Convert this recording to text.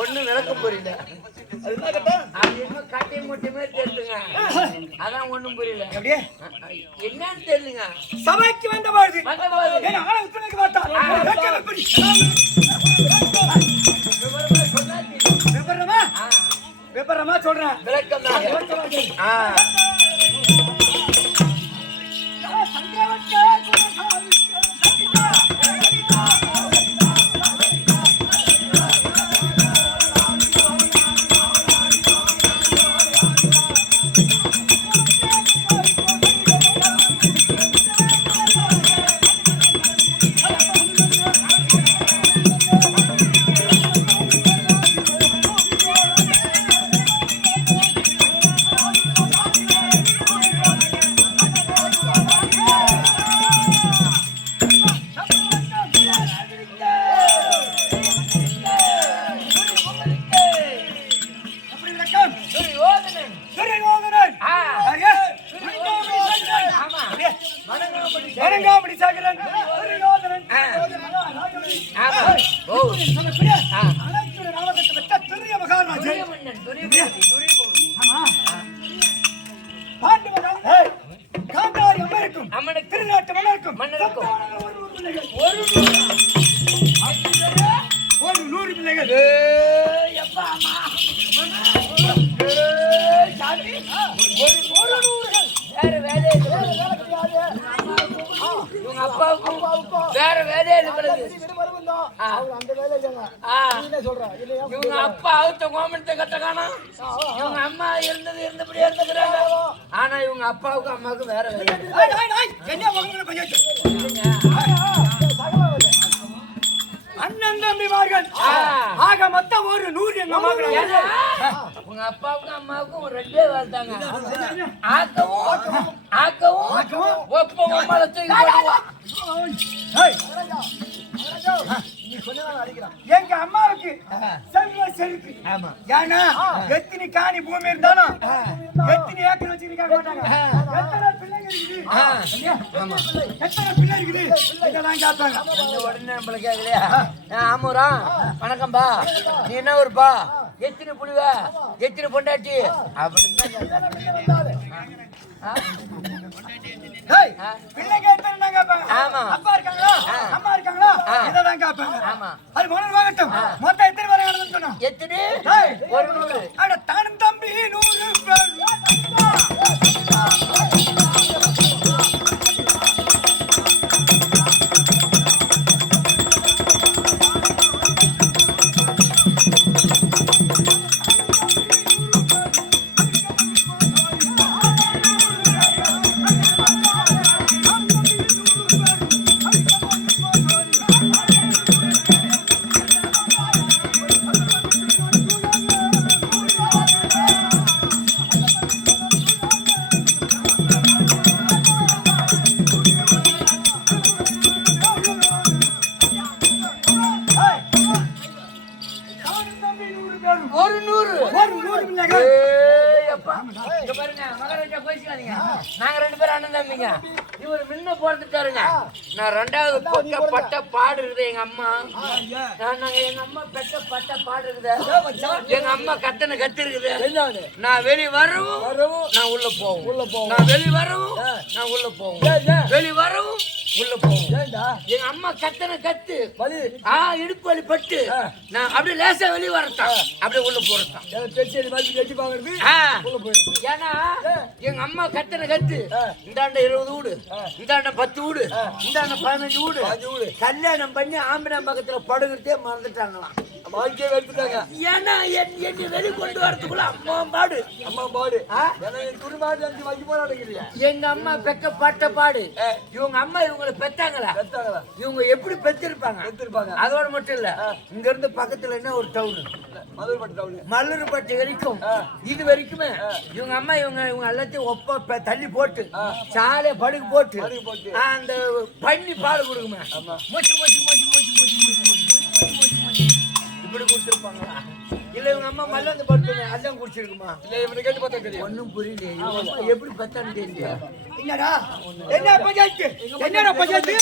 ஒண்ணு விளக்க புரியல. அது என்ன கட்டா? அது என்ன கட்டை மட்டுமே தெரியுங்க. அதான் ஒண்ணும் புரியல. அப்படியே என்னன்னு தெரியலங்க. சபைக்கு வந்தபாடு என்ன ஆள உத்தரவுக்கு மாட்டா. விபரமா சொல்றேன். விளக்கம் தான். வேற வேலையே இவங்க அப்பா அவுத்த கோமணத்தை கட்ட காணோம். இவங்க அம்மா இருந்தபடியே இருந்துக்கிறாங்க. ஆனா இவங்க அப்பாவுக்கும் அம்மாவுக்கும் வேற வேலை. அண்ணன் தம்பிமார்கள் ஆக மொத்தம் ஒரு 100 எங்க உங்க அப்பாவுக்கும் அம்மாவுக்கும் ரெண்டே வாழ்த்தாங்க. ஆக்கவும் ஒப்பவும் எங்க அம்மாவுக்கு செருக்கு. ஏன்னா எத்தனை காணி பூமி இருந்தாலும் எத்தனை ஏக்கர் வச்சுருக்காங்க மாட்டாங்க. எத்தனை பிள்ளைங்க இருக்குது இதெல்லாம் கேட்பாங்க. உடனே நம்மள கேட்கலையா? ஆமாரா வணக்கம்பா, நீ என்ன ஊருப்பா, எத்தனை புலிவ, எத்தனை பொண்டாட்டி அப்படின்னு பிள்ளைங்க எத்தனை கேட்பாங்க. அப்பா இருக்காங்களா அம்மா இருக்காங்களா இதெல்லாம் கேட்பாங்க. அது முதல் வாங்கட்டும். மொத்தம் எத்தனை பேர் நடந்து சொன்னோம்? எத்தனை? ஒரு 100. அட தன் தம்பி 100 பேர். நாங்க 2 பேரும் அண்ணன் தம்பிங்க. இவர் முன்ன போறதுட்டாருங்க. நான் 2வது பட்ட பாடு இருக்குது. எங்க அம்மா எங்க அம்மா பெட்ட பட்ட பாடு இருக்குது. எங்க அம்மா கத்தனை கத்து இருக்குது. நான் வெளியே வரவும் நான் உள்ள போவோம். நான் வெளியே வரவும் நான் உள்ள போவோம். வெளியே வரவும் உள்ள போவோம். எங்க அம்மா கத்தனை கத்து இடுப்பு வலி பட்டு நான் அப்படியே லேசா வெளியே வரத்தான் அப்படியே உள்ள போறதான். ஏன்னா எங்க அம்மா கத்தனை கத்து இந்தாண்ட 20 வீடு, இந்தாண்ட 10 வீடு, இந்தாண்ட 15 வீடு கல்யாணம் பண்ணி ஆம்பளை பக்கத்துல படுகிறதே மறந்துட்டாங்களாம். வாழ்க்கையை எடுத்துட்டாங்க. ஏன்னா என்னை வெளி கொண்டு வரதுக்குள்ள அம்மா பாடு எங்க அம்மா பெக்க பட்ட பாடு. இவங்க அம்மா இவங்களை பெத்தாங்களா? இவங்க எப்படி பெத்திருப்பாங்க? அதோட மட்டும் இல்ல, இங்க இருந்து பக்கத்துல என்ன ஒரு டவுன் மல்லூர்பட்டி வரைக்கும் இது வரைக்குமே இவங்க அம்மா இவங்க எல்லாத்தையும் ஒப்ப தள்ளி போட்டு சாலை படுக்கு போட்டு அந்த பண்ணி பால் கொடுக்குமே இப்படி கொடுத்துருப்பாங்களா? இல்ல இவங்க அம்மா மல்ல வந்து படுத்து அதான் குடிச்சிருக்குமா? இல்ல இவனை கேட்டு பார்த்தா தெரியும். ஒன்னும் புரியல எப்படி பத்தான்னு தெரியல. என்னடா என்ன பஞ்சாயத்து? என்னடா பஞ்சாயத்து?